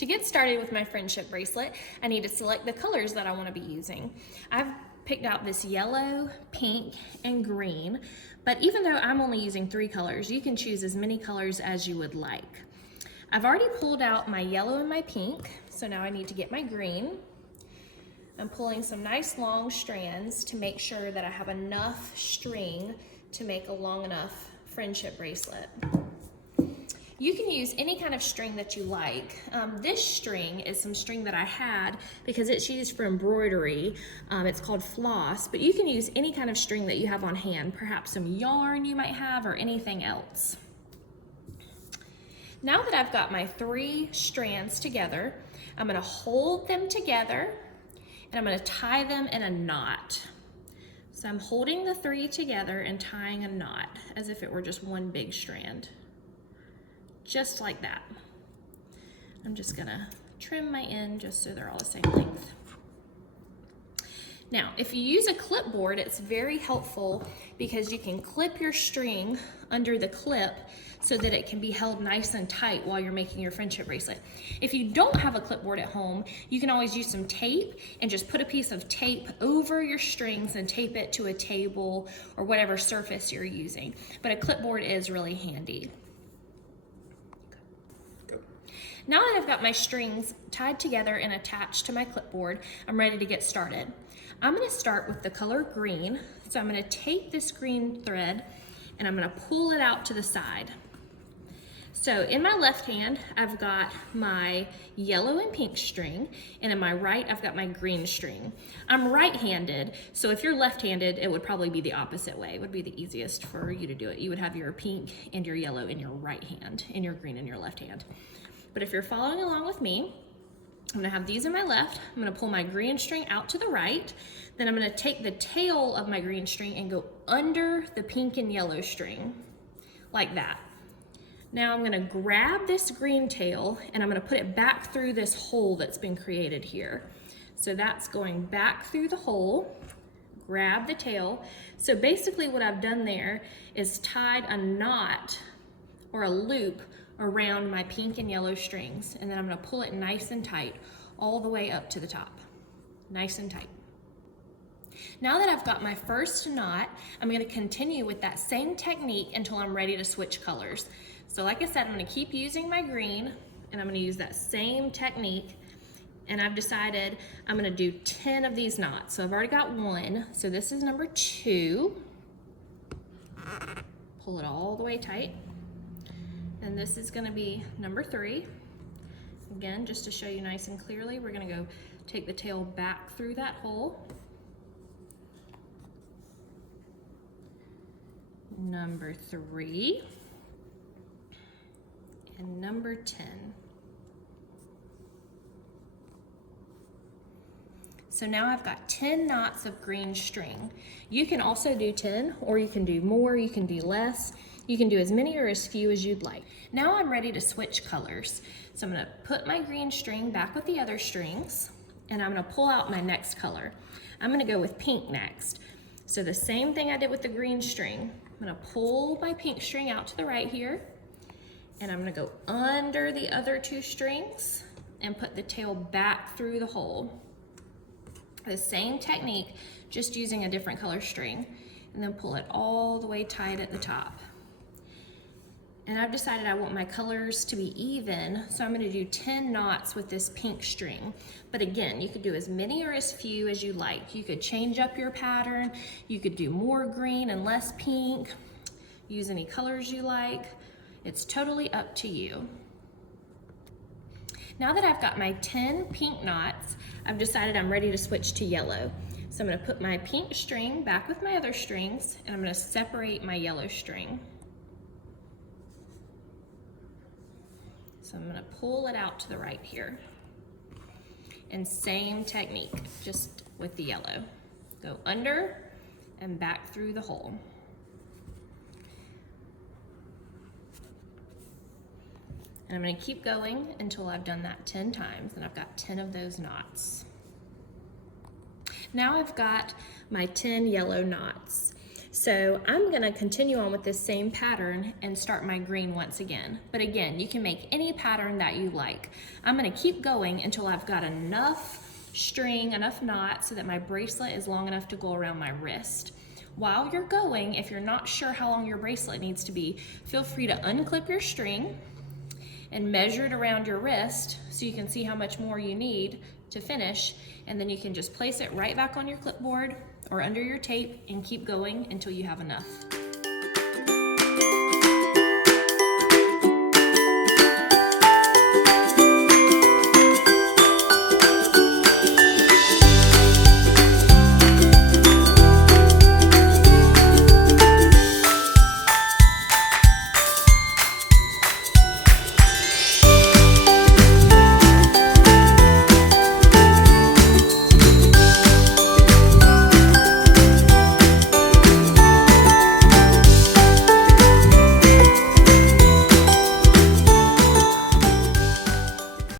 To get started with my friendship bracelet, I need to select the colors that I want to be using. I've picked out this yellow, pink, and green, but even though I'm only using 3 colors, you can choose as many colors as you would like. I've already pulled out my yellow and my pink, so now I need to get my green. I'm pulling some nice long strands to make sure that I have enough string to make a long enough friendship bracelet. You can use any kind of string that you like. This string is some string that I had because it's used for embroidery. It's called floss, but you can use any kind of string that you have on hand, perhaps some yarn you might have or anything else. Now that I've got my 3 strands together, I'm gonna hold them together and I'm gonna tie them in a knot. So I'm holding the 3 together and tying a knot as if it were just one big strand. Just like that. I'm just gonna trim my end just so they're all the same length. Now, if you use a clipboard, it's very helpful because you can clip your string under the clip so that it can be held nice and tight while you're making your friendship bracelet. If you don't have a clipboard at home, you can always use some tape and just put a piece of tape over your strings and tape it to a table or whatever surface you're using. But a clipboard is really handy. Now that I've got my strings tied together and attached to my clipboard, I'm ready to get started. I'm gonna start with the color green. So I'm gonna take this green thread and I'm gonna pull it out to the side. So in my left hand, I've got my yellow and pink string, and in my right, I've got my green string. I'm right-handed, so if you're left-handed, it would probably be the opposite way. It would be the easiest for you to do it. You would have your pink and your yellow in your right hand, and your green in your left hand. But if you're following along with me, I'm gonna have these in my left, I'm gonna pull my green string out to the right, then I'm gonna take the tail of my green string and go under the pink and yellow string, like that. Now I'm gonna grab this green tail and I'm gonna put it back through this hole that's been created here. So that's going back through the hole, grab the tail. So basically what I've done there is tied a knot or a loop around my pink and yellow strings, and then I'm gonna pull it nice and tight all the way up to the top, nice and tight. Now that I've got my first knot, I'm gonna continue with that same technique until I'm ready to switch colors. So like I said, I'm gonna keep using my green and I'm gonna use that same technique, and I've decided I'm gonna do 10 of these knots. So I've already got 1, so this is number 2. Pull it all the way tight. And this is gonna be number 3. Again, just to show you nice and clearly, we're gonna go take the tail back through that hole. Number 3. And number 10. So now I've got 10 knots of green string. You can also do 10, or you can do more, you can do less. You can do as many or as few as you'd like. Now I'm ready to switch colors. So I'm gonna put my green string back with the other strings, and I'm gonna pull out my next color. I'm gonna go with pink next. So the same thing I did with the green string. I'm gonna pull my pink string out to the right here, and I'm gonna go under the other 2 strings and put the tail back through the hole. The same technique, just using a different color string, and then pull it all the way tight at the top. And I've decided I want my colors to be even, so I'm gonna do 10 knots with this pink string. But again, you could do as many or as few as you like. You could change up your pattern, you could do more green and less pink, use any colors you like. It's totally up to you. Now that I've got my 10 pink knots, I've decided I'm ready to switch to yellow. So I'm gonna put my pink string back with my other strings, and I'm gonna separate my yellow string. So I'm gonna pull it out to the right here. And same technique, just with the yellow. Go under and back through the hole. And I'm gonna keep going until I've done that 10 times, and I've got 10 of those knots. Now I've got my 10 yellow knots. So I'm gonna continue on with this same pattern and start my green once again. But again, you can make any pattern that you like. I'm gonna keep going until I've got enough string, enough knot so that my bracelet is long enough to go around my wrist. While you're going, if you're not sure how long your bracelet needs to be, feel free to unclip your string and measure it around your wrist so you can see how much more you need to finish, and then you can just place it right back on your clipboard or under your tape and keep going until you have enough.